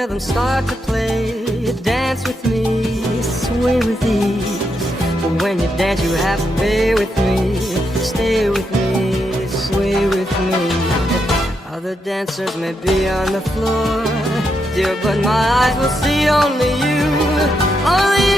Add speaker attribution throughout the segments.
Speaker 1: rhythm start to play. Dance with me, sway with ease. But when you dance, you have to be with me. Stay with me, sway with me. Other dancers may be on the floor, dear, but my eyes will see only you, only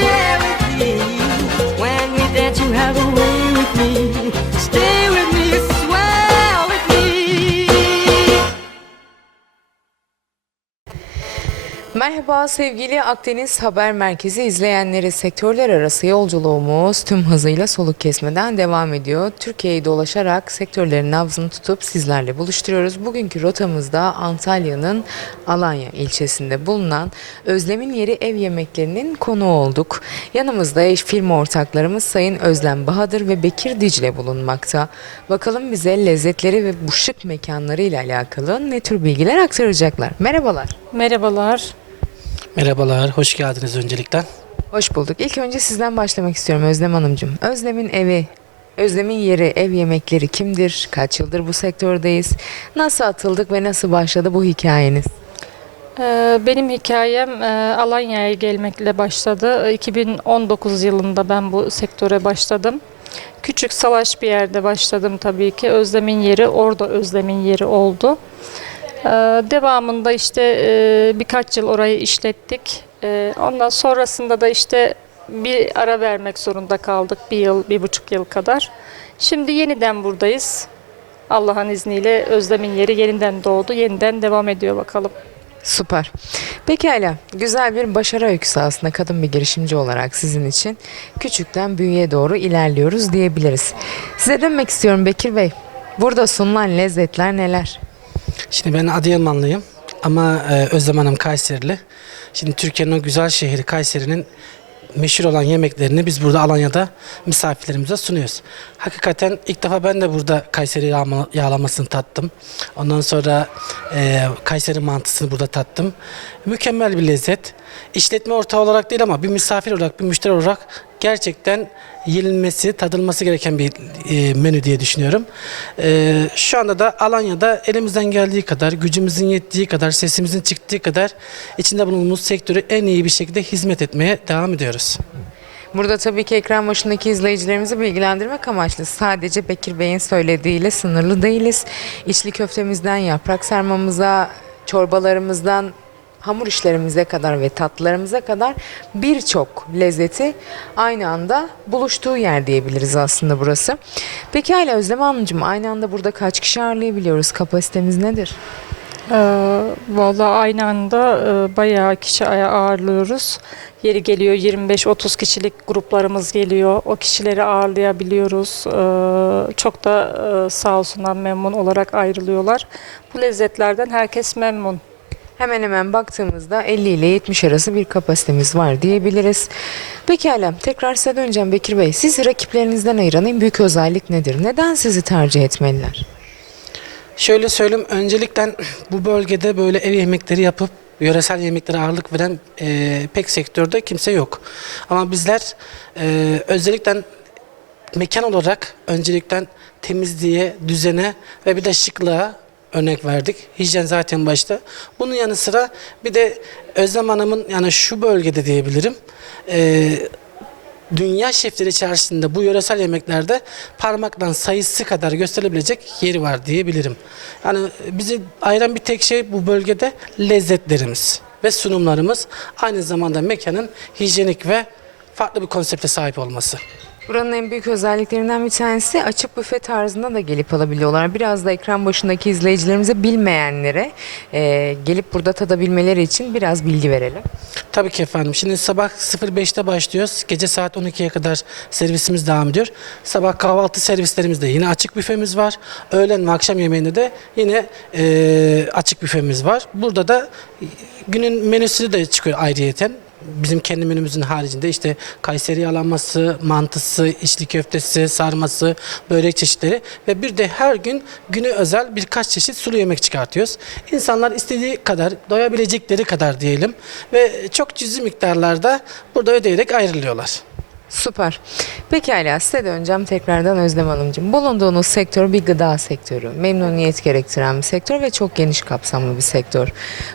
Speaker 1: Merhaba sevgili Akdeniz Haber Merkezi izleyenleri. Sektörler arası yolculuğumuz tüm hızıyla soluk kesmeden devam ediyor. Türkiye'yi dolaşarak sektörlerin nabzını tutup sizlerle buluşturuyoruz. Bugünkü rotamızda Antalya'nın Alanya ilçesinde bulunan Özlem'in Yeri Ev Yemeklerinin konuğu olduk. Yanımızda eş firma ortaklarımız Sayın Özlem Bahadır ve Bekir Dicle bulunmakta. Bakalım bize lezzetleri ve bu şık mekanlarıyla alakalı ne tür bilgiler aktaracaklar. Merhabalar.
Speaker 2: Merhabalar.
Speaker 3: Merhabalar, hoş geldiniz öncelikle.
Speaker 1: Hoş bulduk. İlk önce sizden başlamak istiyorum Özlem Hanımcığım. Özlem'in evi, Özlem'in yeri, ev yemekleri kimdir? Kaç yıldır bu sektördeyiz? Nasıl atıldık ve nasıl başladı bu hikayeniz?
Speaker 2: Ee, Benim hikayem e, Alanya'ya gelmekle başladı. 2019 yılında ben bu sektöre başladım. Küçük salaş bir yerde başladım tabii ki. Özlem'in yeri orada Özlem'in yeri oldu. Ee, Devamında işte e, birkaç yıl orayı işlettik. Ee, Ondan sonrasında da işte bir ara vermek zorunda kaldık. Bir yıl, bir buçuk yıl kadar. Şimdi yeniden buradayız. Allah'ın izniyle Özlem'in yeri yeniden doğdu. Yeniden devam ediyor bakalım.
Speaker 1: Süper. Pekala. Güzel bir başarı öyküsü aslında kadın bir girişimci olarak sizin için. Küçükten büyüğe doğru ilerliyoruz diyebiliriz. Size dönmek istiyorum Bekir Bey. Burada sunulan lezzetler neler?
Speaker 3: Şimdi ben Adıyamanlıyım ama e, Özlem Hanım Kayserili. Şimdi Türkiye'nin o güzel şehri Kayseri'nin meşhur olan yemeklerini biz burada Alanya'da misafirlerimize sunuyoruz. Hakikaten ilk defa ben de burada Kayseri yağlamasını tattım. Ondan sonra e, Kayseri mantısını burada tattım. Mükemmel bir lezzet. İşletme ortağı olarak değil ama bir misafir olarak, bir müşteri olarak gerçekten yenilmesi, tadılması gereken bir e, menü diye düşünüyorum. E, şu anda da Alanya'da elimizden geldiği kadar, gücümüzün yettiği kadar, sesimizin çıktığı kadar içinde bulunduğumuz sektörü en iyi bir şekilde hizmet etmeye devam ediyoruz.
Speaker 1: Burada tabii ki ekran başındaki izleyicilerimizi bilgilendirmek amaçlı. Sadece Bekir Bey'in söylediğiyle sınırlı değiliz. İçli köftemizden yaprak sarmamıza, çorbalarımızdan hamur işlerimize kadar ve tatlılarımıza kadar birçok lezzeti aynı anda buluştuğu yer diyebiliriz aslında burası. Peki hala Özlem Hanımcığım aynı anda burada kaç kişi ağırlayabiliyoruz? Kapasitemiz nedir?
Speaker 2: Ee, Vallahi aynı anda e, bayağı kişi ağırlıyoruz. Yeri geliyor 25-30 kişilik gruplarımız geliyor. O kişileri ağırlayabiliyoruz. Ee, çok da e, sağ olsunlar memnun olarak ayrılıyorlar. Bu lezzetlerden herkes memnun.
Speaker 1: Hemen hemen baktığımızda 50 ile 70 arası bir kapasitemiz var diyebiliriz. Pekala tekrar size döneceğim Bekir Bey. Sizi rakiplerinizden ayıran en büyük özellik nedir? Neden sizi tercih etmeliler?
Speaker 3: Şöyle söyleyeyim, öncelikle bu bölgede böyle ev yemekleri yapıp yöresel yemeklere ağırlık veren e, pek sektörde kimse yok. Ama bizler e, özellikle mekan olarak öncelikle temizliğe, düzene ve bir de şıklığa örnek verdik. Hijyen zaten başta. Bunun yanı sıra bir de Özlem Hanım'ın yani şu bölgede diyebilirim. e, dünya şefleri içerisinde bu yöresel yemeklerde parmaktan sayısı kadar gösterilebilecek yeri var diyebilirim. Yani bizi ayıran bir tek şey bu bölgede lezzetlerimiz ve sunumlarımız aynı zamanda mekanın hijyenik ve farklı bir konsepte sahip olması.
Speaker 1: Buranın en büyük özelliklerinden bir tanesi açık büfe tarzında da gelip alabiliyorlar. Biraz da ekran başındaki izleyicilerimize bilmeyenlere e, gelip burada tadabilmeleri için biraz bilgi verelim.
Speaker 3: Tabii ki efendim. Şimdi sabah 05'te başlıyoruz. Gece saat 12'ye kadar servisimiz devam ediyor. Sabah kahvaltı servislerimizde yine açık büfemiz var. Öğlen ve akşam yemeğinde de yine e, açık büfemiz var. Burada da günün menüsü de çıkıyor ayrıyeten. Bizim kendi menümüzün haricinde işte Kayseri yağlaması, mantısı, içli köftesi, sarması, börek çeşitleri ve bir de her gün günü özel birkaç çeşit sulu yemek çıkartıyoruz. İnsanlar istediği kadar, doyabilecekleri kadar diyelim ve çok cüzi miktarlarda burada ödeyerek ayrılıyorlar.
Speaker 1: Süper. Pekala size döneceğim tekrardan Özlem Hanımcığım. Bulunduğunuz sektör bir gıda sektörü. Memnuniyet gerektiren bir sektör ve çok geniş kapsamlı bir sektör.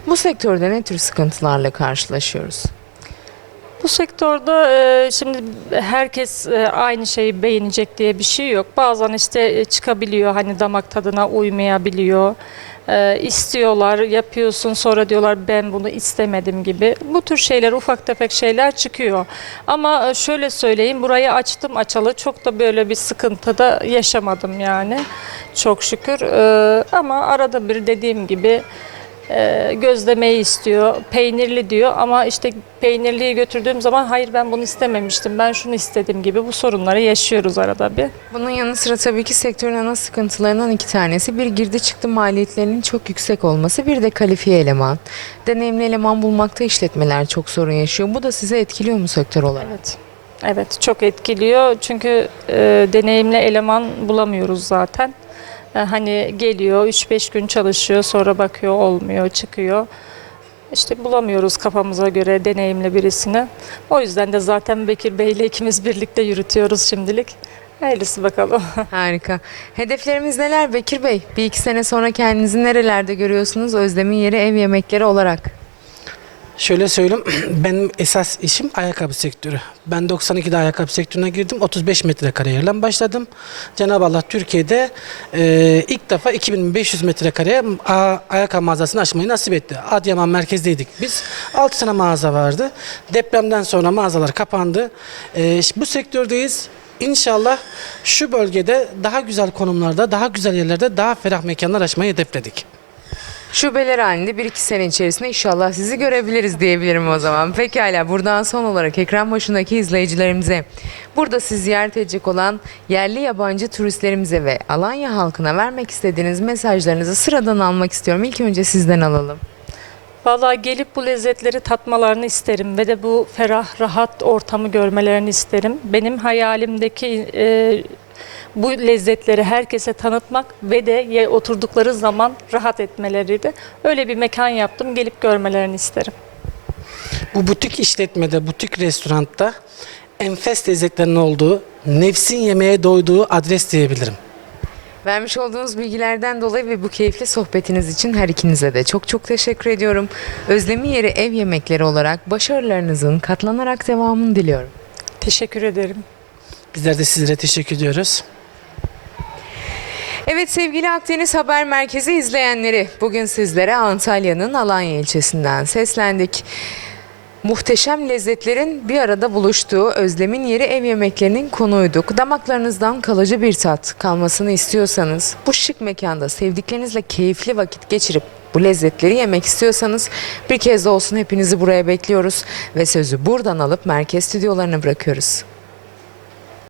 Speaker 1: Bu sektörde ne tür sıkıntılarla karşılaşıyoruz?
Speaker 2: Bu sektörde e, şimdi herkes e, aynı şeyi beğenecek diye bir şey yok. Bazen işte e, çıkabiliyor hani damak tadına uymayabiliyor. İstiyorlar, yapıyorsun sonra diyorlar ben bunu istemedim gibi. Bu tür şeyler ufak tefek şeyler çıkıyor. Ama şöyle söyleyeyim burayı açtım açalı çok da böyle bir sıkıntı da yaşamadım yani. Çok şükür. Ama arada bir dediğim gibi e, gözlemeyi istiyor, peynirli diyor ama işte peynirliyi götürdüğüm zaman hayır ben bunu istememiştim, ben şunu istedim gibi bu sorunları yaşıyoruz arada bir.
Speaker 1: Bunun yanı sıra tabii ki sektörün ana sıkıntılarından iki tanesi. Bir girdi çıktı maliyetlerinin çok yüksek olması, bir de kalifiye eleman. Deneyimli eleman bulmakta işletmeler çok sorun yaşıyor. Bu da size etkiliyor mu sektör olarak? Evet.
Speaker 2: Evet çok etkiliyor çünkü e, deneyimli eleman bulamıyoruz zaten. E, hani geliyor 3-5 gün çalışıyor sonra bakıyor olmuyor çıkıyor. İşte bulamıyoruz kafamıza göre deneyimli birisini. O yüzden de zaten Bekir Bey ile ikimiz birlikte yürütüyoruz şimdilik. Hayırlısı bakalım.
Speaker 1: Harika. Hedeflerimiz neler Bekir Bey? Bir iki sene sonra kendinizi nerelerde görüyorsunuz Özlem'in yeri ev yemekleri olarak?
Speaker 3: Şöyle söyleyeyim, benim esas işim ayakkabı sektörü. Ben 92'de ayakkabı sektörüne girdim. 35 metrekareye başladım. Cenab-ı Allah Türkiye'de e, ilk defa 2500 metrekareye ayakkabı mağazasını açmayı nasip etti. Adıyaman merkezdeydik biz. 6 tane mağaza vardı. Depremden sonra mağazalar kapandı. E, bu sektördeyiz. İnşallah şu bölgede daha güzel konumlarda, daha güzel yerlerde daha ferah mekanlar açmayı hedefledik.
Speaker 1: Şubeler halinde bir iki sene içerisinde inşallah sizi görebiliriz diyebilirim o zaman. Pekala buradan son olarak ekran başındaki izleyicilerimize, burada sizi ziyaret edecek olan yerli yabancı turistlerimize ve Alanya halkına vermek istediğiniz mesajlarınızı sıradan almak istiyorum. İlk önce sizden alalım.
Speaker 2: Vallahi gelip bu lezzetleri tatmalarını isterim ve de bu ferah, rahat ortamı görmelerini isterim. Benim hayalimdeki e, bu lezzetleri herkese tanıtmak ve de oturdukları zaman rahat etmeleriydi. Öyle bir mekan yaptım, gelip görmelerini isterim.
Speaker 3: Bu butik işletmede, butik restoranda enfes lezzetlerin olduğu, nefsin yemeğe doyduğu adres diyebilirim.
Speaker 1: Vermiş olduğunuz bilgilerden dolayı ve bu keyifli sohbetiniz için her ikinize de çok çok teşekkür ediyorum. Özlemi yeri ev yemekleri olarak başarılarınızın katlanarak devamını diliyorum.
Speaker 2: Teşekkür ederim.
Speaker 3: Bizler de sizlere teşekkür ediyoruz.
Speaker 1: Evet sevgili Akdeniz Haber Merkezi izleyenleri bugün sizlere Antalya'nın Alanya ilçesinden seslendik. Muhteşem lezzetlerin bir arada buluştuğu Özlem'in yeri ev yemeklerinin konuyduk. Damaklarınızdan kalıcı bir tat kalmasını istiyorsanız bu şık mekanda sevdiklerinizle keyifli vakit geçirip bu lezzetleri yemek istiyorsanız bir kez de olsun hepinizi buraya bekliyoruz ve sözü buradan alıp merkez stüdyolarına bırakıyoruz.